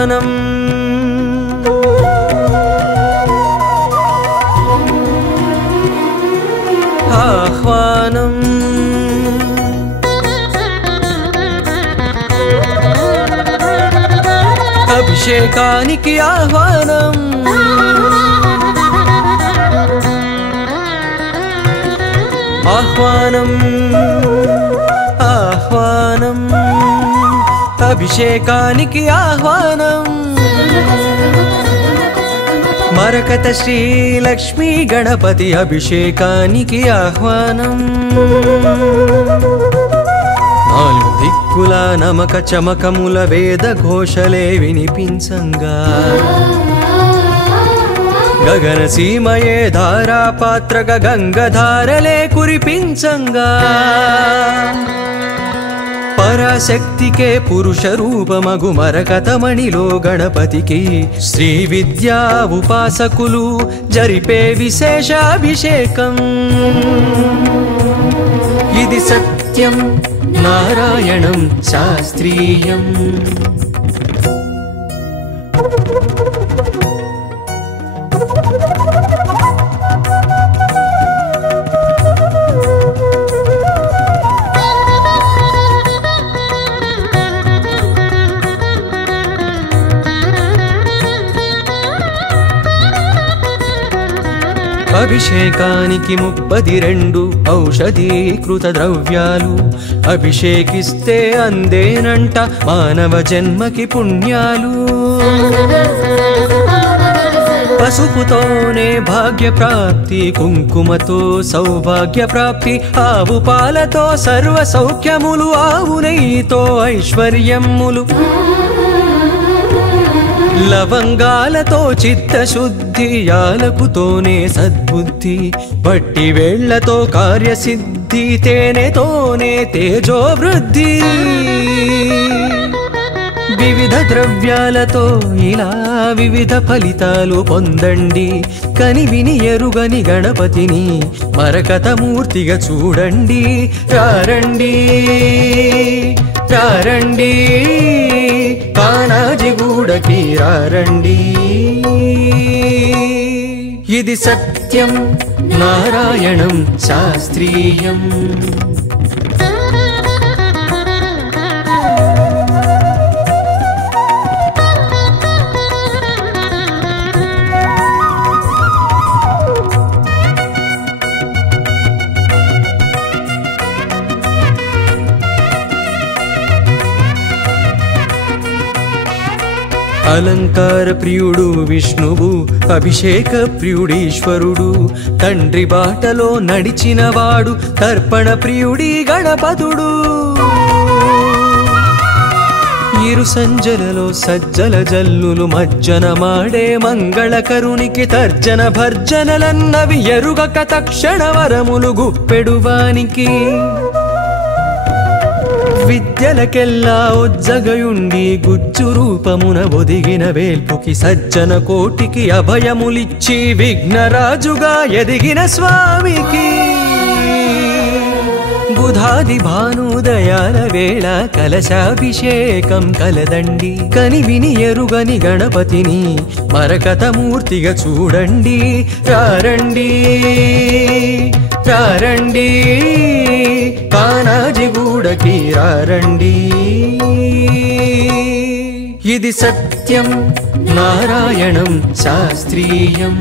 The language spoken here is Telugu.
ఆహ్వానం ఆహ్వానం అభిషేకానికి ఆహ్వానం ఆహ్వానం ఆహ్వానం అభిషేకానికి ఆహ్వానం మరకత శ్రీ లక్ష్మీ గణపతి అభిషేకానికి ఆహ్వానం నాలుగు దిక్కుల నమక చమకముల వేద ఘోషలే వినిపించంగా గగన సీమయే ధారాపాత్రక గంగధారలే కురిపించంగా పరాశక్తికే పురుష రూపమగు మరకతమణిలో గణపతికి శ్రీ విద్యా ఉపాసకులు జరిపే విశేష అభిషేకం ఇది సత్యం నారాయణం శాస్త్రీయం అభిషేకానికి 32 ఔషధీకృత ద్రవ్యాలు అభిషేకిస్తే అందేనంట మానవ జన్మకి పుణ్యాలు పసుపుతోనే భాగ్య ప్రాప్తి కుంకుమతో సౌభాగ్య ప్రాప్తి ఆవు పాలతో సర్వ సౌఖ్యములు ఆవు నెయ్యితో ఐశ్వర్యములు లవంగాలతో చిత్తశుద్ధి యాలకుతోనే సద్బుద్ధి పట్టి వేళ్లతో కార్యసిద్ధి తేనెతోనే తేజోవృద్ధి వివిధ ద్రవ్యాలతో ఇలా వివిధ ఫలితాలు పొందండి కని విని ఎరుగని గణపతిని మరకతమూర్తిగా చూడండి రారండి రారండి కానాజిగూడకి రారండి ఇది సత్యం నారాయణం శాస్త్రీయం అలంకార ప్రియుడు విష్ణువు అభిషేక ప్రియుడీశ్వరుడు తండ్రి బాటలో నడిచినవాడు తర్పణ ప్రియుడి గణపతుడు ఇరు సంజలలో సజ్జల జల్లులు మజ్జనమాడే మంగళకరునికి తర్జన భర్జనలన్నవి ఎరుగక తక్షణ వరములు గుప్పెడువానికి విద్యలకెల్లా ఉజ్జగయుండి గుజ్జు రూపమున ఒదిగిన వేల్పుకి సజ్జన కోటికి అభయములిచ్చి విఘ్నరాజుగా ఎదిగిన స్వామికి బుధాది భానుదయాల వేళ కలశాభిషేకం కలదండి కని విని ఎరుగని గణపతిని మరకతమూర్తిగా చూడండి రారండి రారండి కానాజిగూడకి రారండి ఇది సత్యం నారాయణం శాస్త్రీయం